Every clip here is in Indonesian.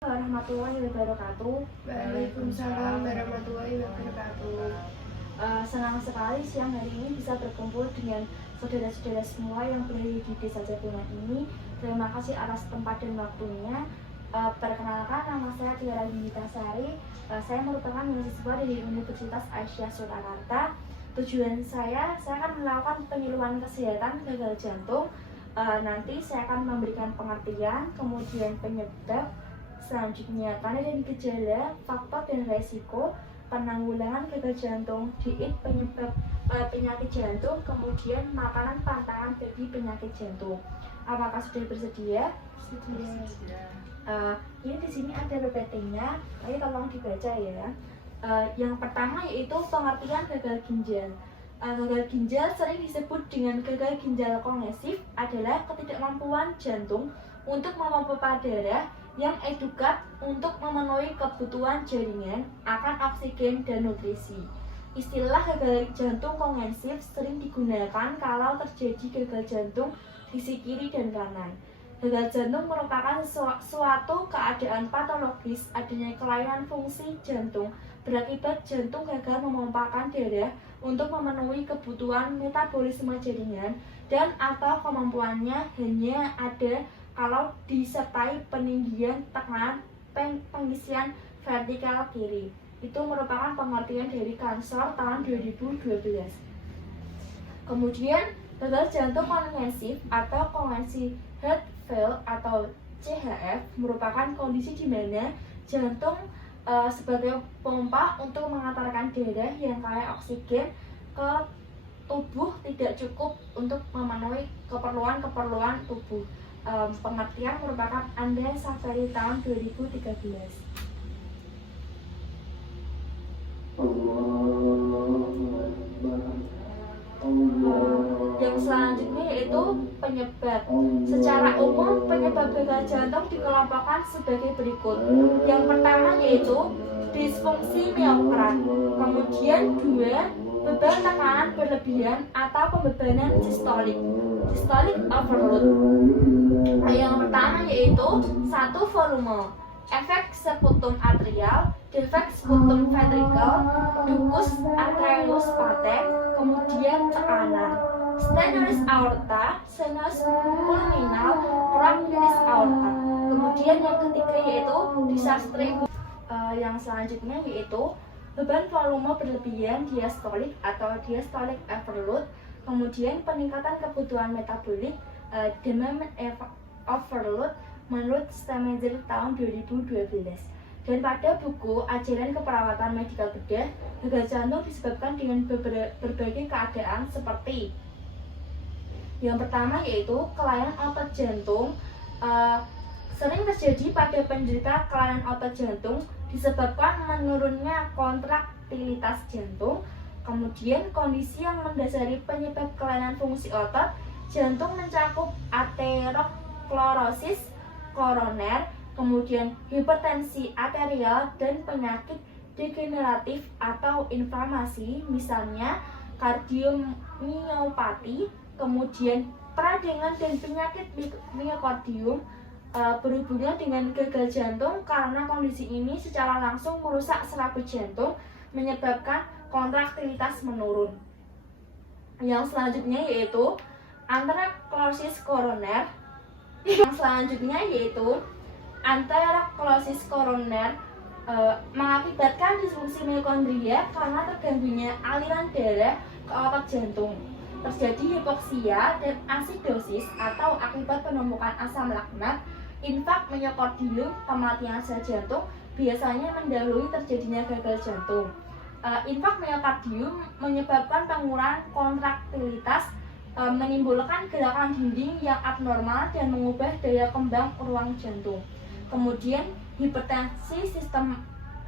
Warahmatullahi wabarakatuh. Waalaikumsalam warahmatullahi wabarakatuh. Senang sekali siang hari ini bisa berkumpul dengan saudara-saudara semua yang berada di Desa Jabungan ini. Terima kasih atas tempat dan waktunya. Perkenalkan, nama saya Tiara Sari. Saya merupakan mahasiswa dari Universitas Aisyah Surakarta. Tujuan saya akan melakukan penyuluhan kesehatan gagal jantung. Nanti saya akan memberikan pengertian, kemudian penyebab, selanjutnya tanda dan gejala, faktor dan resiko, penanggulangan gagal jantung, diet penyebab penyakit jantung, kemudian makanan pantangan bagi penyakit jantung. Apakah sudah bersedia? Ini di sini ada PPT-nya, ayo tolong dibaca ya. Yang pertama yaitu pengertian gagal ginjal. Gagal ginjal sering disebut dengan gagal ginjal kognitif, adalah ketidakmampuan jantung untuk memompa darah yang edukat untuk memenuhi kebutuhan jaringan akan oksigen dan nutrisi. Istilah gagal jantung kognitif sering digunakan kalau terjadi gagal jantung di sisi kiri dan kanan. Gagal jantung merupakan suatu keadaan patologis adanya kelainan fungsi jantung berakibat jantung gagal memompakan darah untuk memenuhi kebutuhan metabolisme jaringan dan atau kemampuannya hanya ada kalau disertai peninggian tekanan pengisian vertikal kiri. Itu merupakan pengertian dari Kansor tahun 2012. Kemudian gagal jantung kognitif atau congenital heart failure atau CHF merupakan kondisi di mana jantung sebagai pompa untuk mengantarkan darah yang kaya oksigen ke tubuh tidak cukup untuk memenuhi keperluan tubuh. Pengertian merupakan Anda Safari tahun 2013. Yang selanjutnya yaitu penyebab. Secara umum penyebab gagal jantung dikelompokkan sebagai berikut. Yang pertama yaitu disfungsi miokard. Kemudian 2, beban tekanan berlebihan atau pembebanan sistolik overload. Yang pertama yaitu 1, volume, efek sputum atrial, defek sputum ventricle, ductus arterius patent, kemudian tekanan, stenosis aorta, stenosis pulminal, kurang klinis aorta. Kemudian yang ketiga yaitu diastole. Yang selanjutnya yaitu beban volume berlebihan diastolik atau diastolic overload, kemudian peningkatan kebutuhan metabolik, demand overload menurut Stamager tahun 2012. Dan pada buku Ajaran Keperawatan Medikal Bedah, gagal jantung disebabkan dengan berbagai keadaan seperti yang pertama yaitu kelainan otot jantung. Sering terjadi pada penderita kelainan otot jantung disebabkan menurunnya kontraktilitas jantung. Kemudian kondisi yang mendasari penyebab kelainan fungsi otot jantung mencakup aterosklerosis koroner, kemudian hipertensi arterial dan penyakit degeneratif atau inflamasi, misalnya kardiomiopati. Kemudian peradangan dan penyakit miokardium berhubungan dengan gagal jantung karena kondisi ini secara langsung merusak serabut jantung, menyebabkan kontraktilitas menurun. Yang selanjutnya yaitu aterosklerosis koroner. Yang selanjutnya yaitu aterosklerosis koroner mengakibatkan disfungsi mitokondria karena terganggunya aliran darah ke otot jantung. Terjadi hipoksia dan asidosis atau akibat penumpukan asam laknat, infak miokardium, kematian sel jantung biasanya mendahului terjadinya gagal jantung. Infak miokardium menyebabkan pengurangan kontraktilitas, menimbulkan gerakan dinding yang abnormal dan mengubah daya kembang ruang jantung. Kemudian hipertensi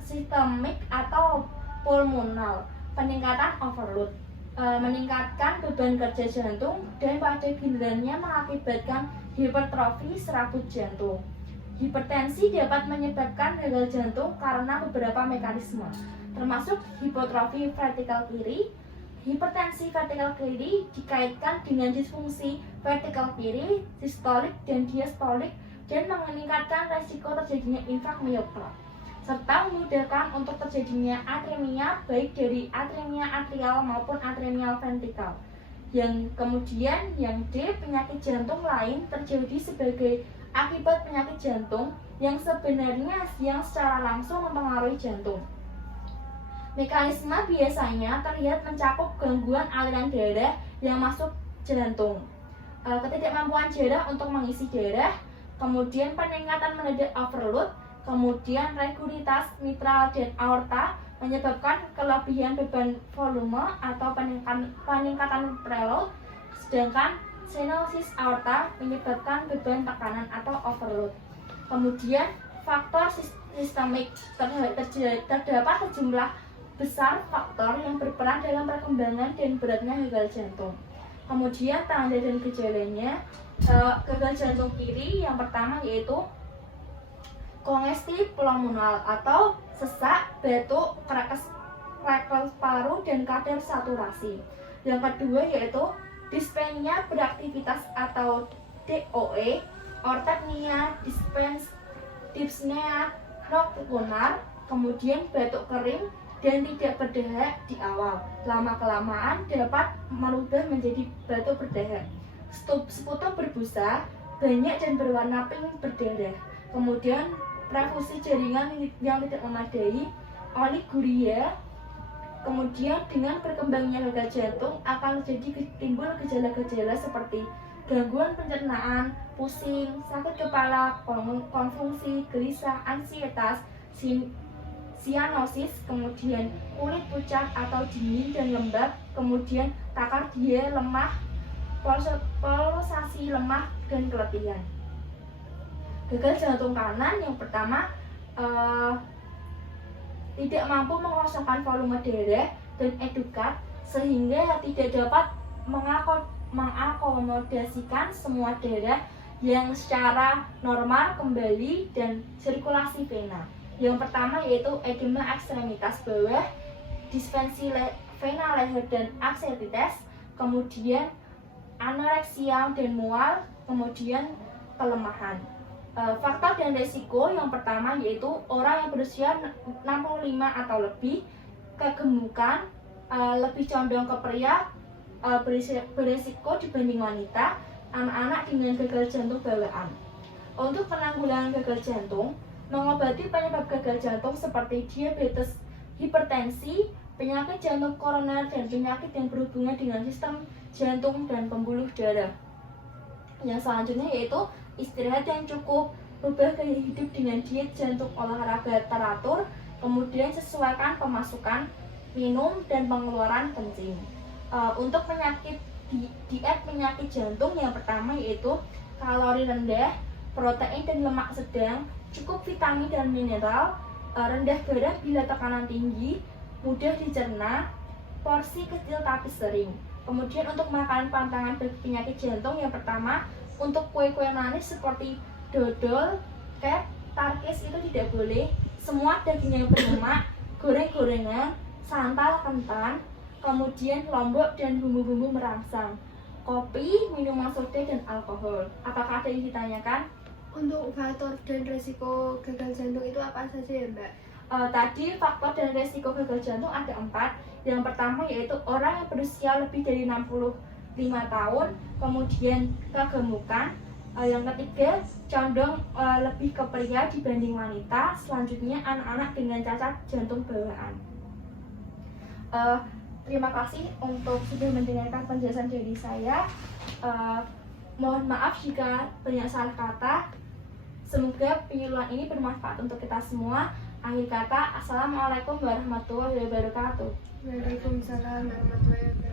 sistemik atau pulmonal, peningkatan overload, meningkatkan beban kerja jantung dan pada gilirannya mengakibatkan hipertrofi serabut jantung. Hipertensi dapat menyebabkan gagal jantung karena beberapa mekanisme, termasuk hipertrofi vertikal kiri. Hipertensi vertikal kiri dikaitkan dengan disfungsi vertikal kiri, sistolik dan diastolik dan meningkatkan resiko terjadinya infak miokard, serta memudahkan untuk terjadinya atremia baik dari atremia atrial maupun atremia ventrikal. Yang kemudian yang D, penyakit jantung lain terjadi sebagai akibat penyakit jantung yang sebenarnya yang secara langsung mempengaruhi jantung. Mekanisme biasanya terlihat mencakup gangguan aliran darah yang masuk jantung, ketidakmampuan darah untuk mengisi darah, kemudian peningkatan mendadak overload, kemudian regulitas mitral dan aorta menyebabkan kelebihan beban volume atau peningkatan preload, sedangkan stenosis aorta menyebabkan beban tekanan atau overload. Kemudian faktor sistemik, terdapat sejumlah besar faktor yang berperan dalam perkembangan dan beratnya gagal jantung. Kemudian tanda dan gejalanya, gagal jantung kiri yang pertama yaitu kongestif pulmonal atau sesak, batuk, kerekes paru dan kadar saturasi. Yang kedua yaitu dispenia beraktivitas atau DOE, ortopnia, dyspnea nocturnal, kemudian batuk kering dan tidak berdahak di awal. Lama-kelamaan dapat merubah menjadi batuk berdahak. Sputum berbusa, banyak dan berwarna pink berdarah. Kemudian perfusi jaringan yang tidak memadai, oliguria. Kemudian dengan berkembangnya gagal jantung akan timbul gejala-gejala seperti gangguan pencernaan, pusing, sakit kepala, konfungsi, gelisah, ansietas, sianosis, kemudian kulit pucat atau dingin dan lembab, kemudian takardia, lemah, pulsasi lemah dan keletihan. Gagal jantung kanan yang pertama tidak mampu mengosongkan volume darah dan edukat sehingga tidak dapat mengakomodasikan semua darah yang secara normal kembali dan sirkulasi vena. Yang pertama yaitu edema ekstremitas bawah, disfungsi vena leher dan aksesitas, kemudian anoreksia dan mual, kemudian kelemahan. Faktor dan risiko yang pertama yaitu orang yang berusia 65 atau lebih, kegemukan, lebih condong ke pria, berisiko dibanding wanita, anak-anak dengan gagal jantung bawaan. Untuk penanggulangan gagal jantung, mengobati penyebab gagal jantung seperti diabetes, hipertensi, penyakit jantung koroner, dan penyakit yang berhubungan dengan sistem jantung dan pembuluh darah. Yang selanjutnya yaitu istirahat yang cukup, rubah gaya hidup dengan diet jantung olahraga teratur, kemudian sesuaikan pemasukan, minum, dan pengeluaran kencing. Untuk penyakit diet penyakit jantung yang pertama yaitu kalori rendah, protein dan lemak sedang, cukup vitamin dan mineral, rendah garam bila tekanan tinggi, mudah dicerna, porsi kecil tapi sering. Kemudian untuk makanan pantangan bagi penyakit jantung yang pertama, untuk kue-kue manis seperti dodol, kek, tarkis itu tidak boleh. Semua daging yang berlemak, goreng-gorengan, santan, kentan, kemudian lombok dan bumbu-bumbu merangsang, kopi, minuman soda dan alkohol. Apakah ada yang ditanyakan? Untuk faktor dan resiko gagal jantung itu apa saja ya Mbak? Tadi faktor dan resiko gagal jantung ada 4. Yang pertama yaitu orang yang berusia lebih dari 65 tahun, kemudian kegemukan. Yang ketiga condong lebih ke pria dibanding wanita. Selanjutnya anak-anak dengan cacat jantung bawaan. Terima kasih untuk sudah mendengarkan penjelasan dari saya. Mohon maaf jika banyak salah kata. Semoga penyuluhan ini bermanfaat untuk kita semua. Akhir kata, Assalamualaikum warahmatullahi wabarakatuh. Waalaikumsalam warahmatullahi wabarakatuh.